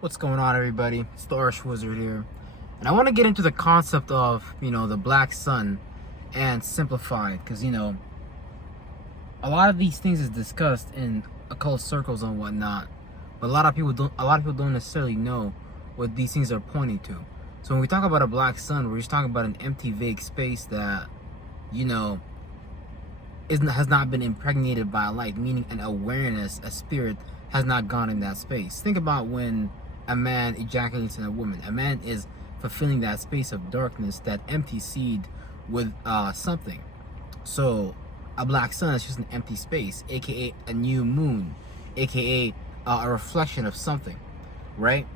What's going on, everybody? It's the Arch Wizard here, and I want to get into the concept of the black sun and simplified, because a lot of these things is discussed in occult circles and whatnot, but a lot of people don't necessarily know what these things are pointing to. So when we talk about a black sun, we're just talking about an empty, vague space that you know has not been impregnated by light, meaning an awareness, a spirit has not gone in that space. Think about when a man ejaculates in a woman. A man is fulfilling that space of darkness, that empty seed with something. So a black sun is just an empty space, aka a new moon, aka a reflection of something, right?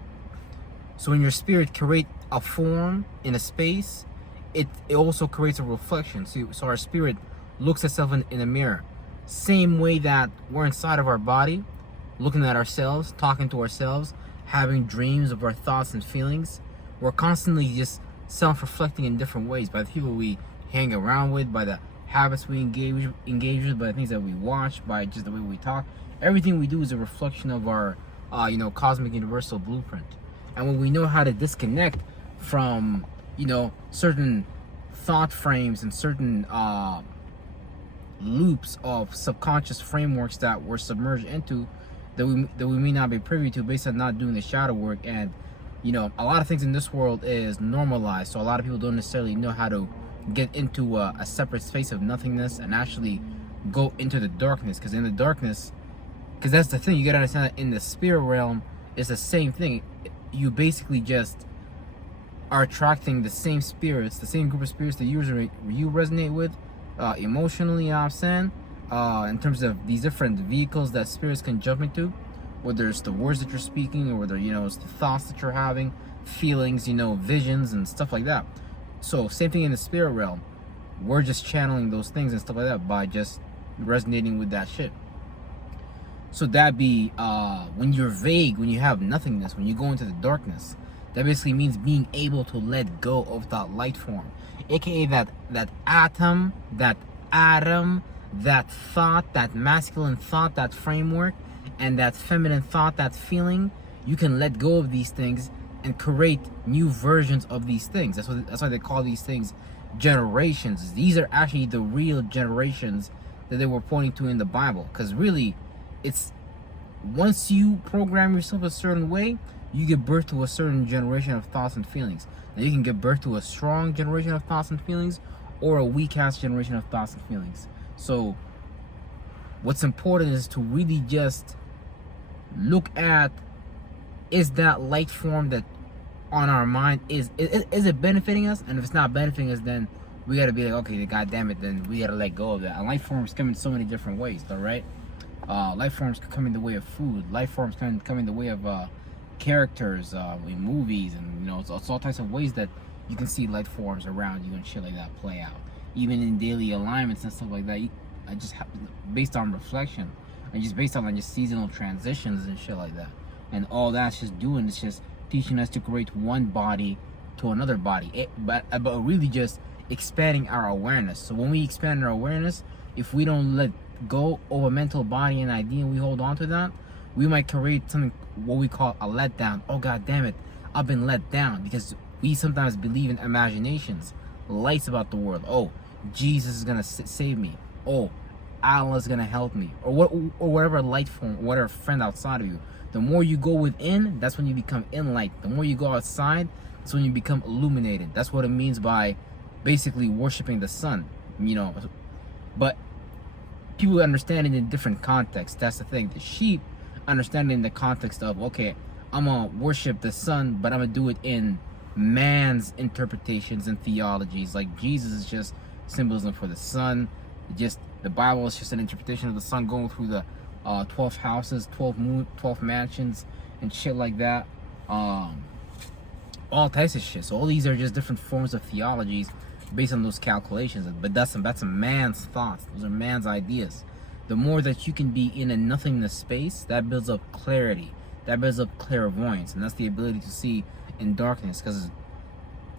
So when your spirit creates a form in a space, it also creates a reflection. So our spirit looks itself in a mirror. Same way that we're inside of our body, looking at ourselves, talking to ourselves, having dreams of our thoughts and feelings. We're constantly just self-reflecting in different ways by the people we hang around with, by the habits we engage with, by the things that we watch, by just the way we talk. Everything we do is a reflection of our cosmic universal blueprint. And when we know how to disconnect from certain thought frames and certain loops of subconscious frameworks that we're submerged into, that we may not be privy to based on not doing the shadow work. And a lot of things in this world is normalized, so a lot of people don't necessarily know how to get into a separate space of nothingness and actually go into the darkness. Because in the darkness, because that's the thing, you gotta understand that in the spirit realm, it's the same thing. You basically just are attracting the same spirits, the same group of spirits that you resonate with emotionally, I'm saying, in terms of these different vehicles that spirits can jump into, whether it's the words that you're speaking, or whether it's the thoughts that you're having, feelings, visions and stuff like that. So same thing in the spirit realm. We're just channeling those things and stuff like that by just resonating with that shit. So that be when you're vague, when you have nothingness, when you go into the darkness, that basically means being able to let go of that light form, aka that atom, that thought, that masculine thought, that framework, and that feminine thought, that feeling. You can let go of these things and create new versions of these things. That's why they call these things generations. These are actually the real generations that they were pointing to in the Bible. Because really, it's once you program yourself a certain way, you give birth to a certain generation of thoughts and feelings. Now you can give birth to a strong generation of thoughts and feelings, or a weak ass generation of thoughts and feelings. So what's important is to really just look at, is that light form that on our mind, is it benefiting us? And if it's not benefiting us, then we gotta be like, okay, god damn it, then we gotta let go of that. And life forms come in so many different ways, though, right? Life forms can come in the way of food. Life forms can come in the way of characters in movies, and it's all types of ways that you can see light forms around you and shit like that play out. Even in daily alignments and stuff like that, based on reflection, and just based on just seasonal transitions and shit like that. And all that's just doing is just teaching us to create one body to another body, but really just expanding our awareness. So when we expand our awareness, if we don't let go of a mental body and idea and we hold on to that, we might create something what we call a letdown. Oh god damn it, I've been let down. Because we sometimes believe in imaginations, lights about the world. Oh, Jesus is gonna save me. Oh, Allah's gonna help me, or whatever light form, or whatever friend outside of you. The more you go within, that's when you become in light. The more you go outside, that's when you become illuminated. That's what it means by basically worshiping the sun. But people understand it in different contexts. That's the thing. The sheep understand it in the context of, okay, I'm gonna worship the sun, but I'm gonna do it in man's interpretations and theologies. Like Jesus is just symbolism for the sun. Just the Bible is just an interpretation of the sun going through the 12 houses, 12 mansions and shit like that. All types of shit. So all these are just different forms of theologies based on those calculations. But that's a man's thoughts. Those are man's ideas. The more that you can be in a nothingness space, that builds up clarity. That builds up clairvoyance. And that's the ability to see in darkness. Because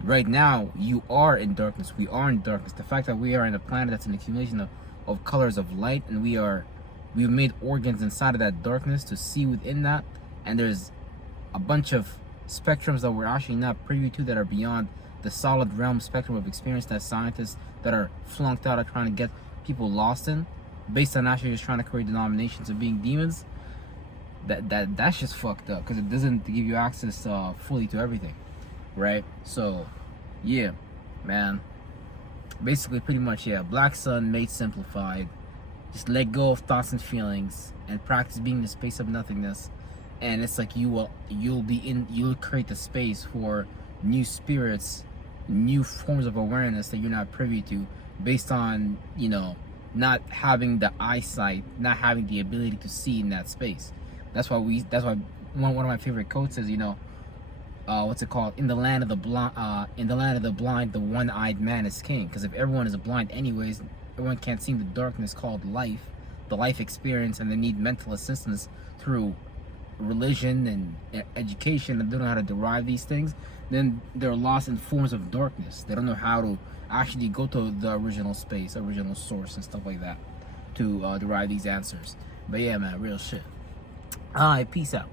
right now, you are in darkness. We are in darkness. The fact that we are in a planet that's an accumulation of colors of light, and we've made organs inside of that darkness to see within that. And there's a bunch of spectrums that we're actually not privy to, that are beyond the solid realm spectrum of experience that scientists that are flunked out are trying to get people lost in, based on actually just trying to create denominations of being demons. That's just fucked up, because it doesn't give you access fully to everything, right? So yeah, man, basically pretty much, yeah, Black Sun made simplified. Just let go of thoughts and feelings and practice being in the space of nothingness, and it's like you'll create the space for new spirits, new forms of awareness that you're not privy to, based on, you know, not having the eyesight, not having the ability to see in that space. That's why one of my favorite quotes is, you know, what's it called? In the land of the blind, the one-eyed man is king. Because if everyone is blind anyways, everyone can't see the darkness called life, the life experience, and they need mental assistance through religion and education, and they don't know how to derive these things, then they're lost in forms of darkness. They don't know how to actually go to the original space, original source, and stuff like that to derive these answers. But yeah, man, real shit. Alright, peace out.